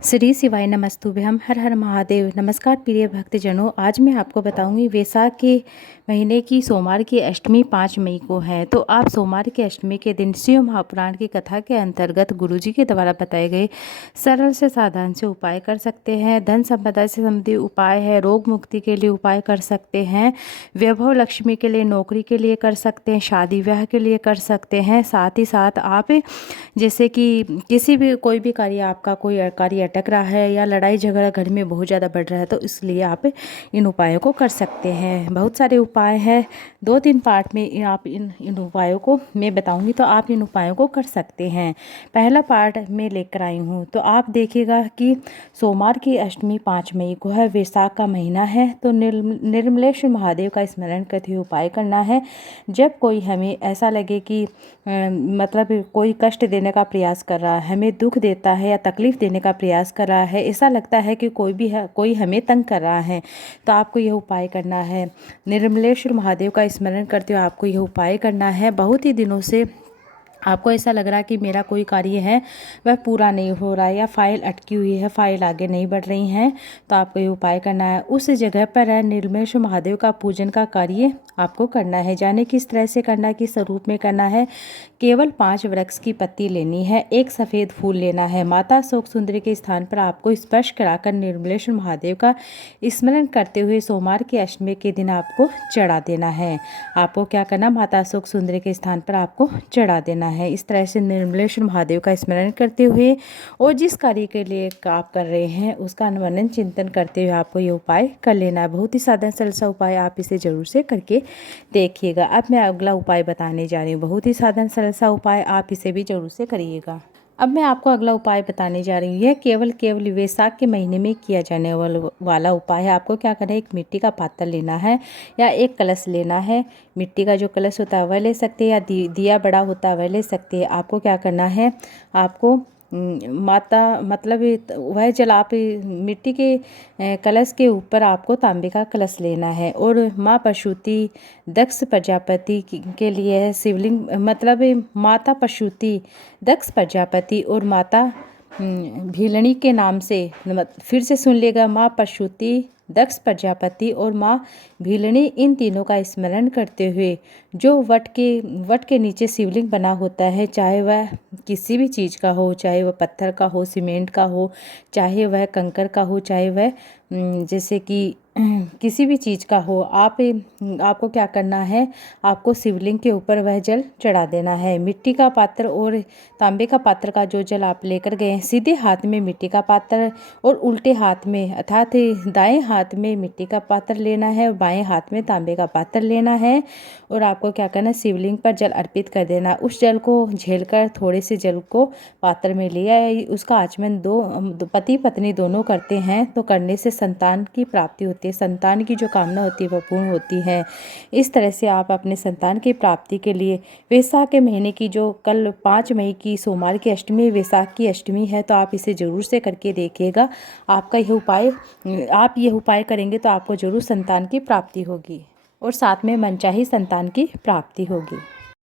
श्री शिवाय नमस्तुभ्यम। हर हर महादेव। नमस्कार प्रिय भक्तजनों, आज मैं आपको बताऊंगी वैशाख के महीने की सोमवार की अष्टमी 5 मई को है। तो आप सोमवार की अष्टमी के दिन शिव महापुराण की कथा के अंतर्गत गुरुजी के द्वारा बताए गए सरल से साधारण से उपाय कर सकते हैं। धन संपदा से संबंधित उपाय है, रोग मुक्ति के लिए उपाय कर सकते हैं, वैभव लक्ष्मी के लिए, नौकरी के लिए कर सकते हैं, शादी ब्याह के लिए कर सकते हैं। साथ ही साथ आप जैसे कि किसी भी कोई भी कार्य, आपका कोई कार्य अटक रहा है या लड़ाई झगड़ा घर में बहुत ज़्यादा बढ़ रहा है, तो इसलिए आप इन उपायों को कर सकते हैं। बहुत सारे उपाय हैं, 2-3 पार्ट में आप इन उपायों को मैं बताऊंगी, तो आप इन उपायों को कर सकते हैं। पहला पार्ट मैं लेकर आई हूँ, तो आप देखिएगा कि सोमवार की अष्टमी 5 मई को है, वैशाख का महीना है। तो निर्मलेश्वर महादेव का स्मरण करते हुए उपाय करना है। जब कोई हमें ऐसा लगे कि मतलब कोई कष्ट देने का प्रयास कर रहा है, हमें दुख देता है या तकलीफ़ देने का प्रयास कर रहा है, ऐसा लगता है कि कोई हमें तंग कर रहा है, तो आपको यह उपाय करना है। निर्मलेश्वर महादेव का स्मरण करते हुए आपको यह उपाय करना है। बहुत ही दिनों से आपको ऐसा लग रहा है कि मेरा कोई कार्य है वह पूरा नहीं हो रहा है, या फाइल अटकी हुई है, फाइल आगे नहीं बढ़ रही हैं, तो आपको ये उपाय करना है। उस जगह पर है निर्मलेश्वर महादेव का पूजन का कार्य आपको करना है। जाने किस तरह से करना है, किस स्वरूप में करना है। केवल 5 वृक्ष की पत्ती लेनी है, एक सफ़ेद फूल लेना है। माता शोक सुंदरी के स्थान पर आपको स्पर्श कराकर निर्मलेश्वर महादेव का स्मरण करते हुए सोमवार की अष्टमी के दिन आपको चढ़ा देना है। आपको क्या करना, माता शोक सुंदरी के स्थान पर आपको चढ़ा देना है। इस तरह से निर्मलेश्वर महादेव का स्मरण करते हुए और जिस कार्य के लिए आप कर रहे हैं उसका अनुवर्णन चिंतन करते हुए आपको ये उपाय कर लेना है। बहुत ही साधारण सरल सा उपाय, आप इसे जरूर से करके देखिएगा। अब मैं अगला उपाय बताने जा रही हूँ, बहुत ही साधारण सरल सा उपाय, आप इसे भी जरूर से करिएगा। अब मैं आपको अगला उपाय बताने जा रही हूँ। यह केवल वैशाख के महीने में किया जाने वाला उपाय है। आपको क्या करना है, एक मिट्टी का पात्र लेना है या एक कलश लेना है। मिट्टी का जो कलश होता है वह ले सकते हैं, या दिया बड़ा होता है वह ले सकते हैं। आपको क्या करना है, आपको माता मतलब वह जल आप मिट्टी के कलश के ऊपर आपको तांबे का कलश लेना है, और माँ प्रसूति, दक्ष प्रजापति के लिए है शिवलिंग, मतलब माता प्रसूति, दक्ष प्रजापति और माता भीलनी के नाम से, फिर से सुन लेगा, माँ प्रसूति, दक्ष प्रजापति और माँ भीलनी, इन तीनों का स्मरण करते हुए जो वट के नीचे शिवलिंग बना होता है, चाहे वह किसी भी चीज़ का हो, चाहे वह पत्थर का हो, सीमेंट का हो, चाहे वह कंकर का हो, चाहे वह जैसे कि किसी भी चीज़ का हो, आपको क्या करना है, आपको शिवलिंग के ऊपर वह जल चढ़ा देना है। मिट्टी का पात्र और तांबे का पात्र का जो जल आप लेकर गए हैं, सीधे हाथ में मिट्टी का पात्र और उल्टे हाथ में अर्थात दाएं हाथ में मिट्टी का पात्र लेना है और बाएं हाथ में तांबे का पात्र लेना है। और आपको क्या करना है, शिवलिंग पर जल अर्पित कर देना। उस जल को झेलकर थोड़े से जल को पात्र में लिया, उसका आचमन दो पति पत्नी दोनों करते हैं, तो करने से संतान की प्राप्ति होती है, संतान की जो कामना होती है वह पूर्ण होती है। इस तरह से आप अपने संतान की प्राप्ति के लिए वैशाख के महीने की जो कल 5 मई की सोमवार की अष्टमी, वैशाख की अष्टमी है, तो आप इसे ज़रूर से करके देखिएगा। आपका यह उपाय, आप ये उपाय करेंगे तो आपको ज़रूर संतान की प्राप्ति होगी और साथ में मनचाही संतान की प्राप्ति होगी।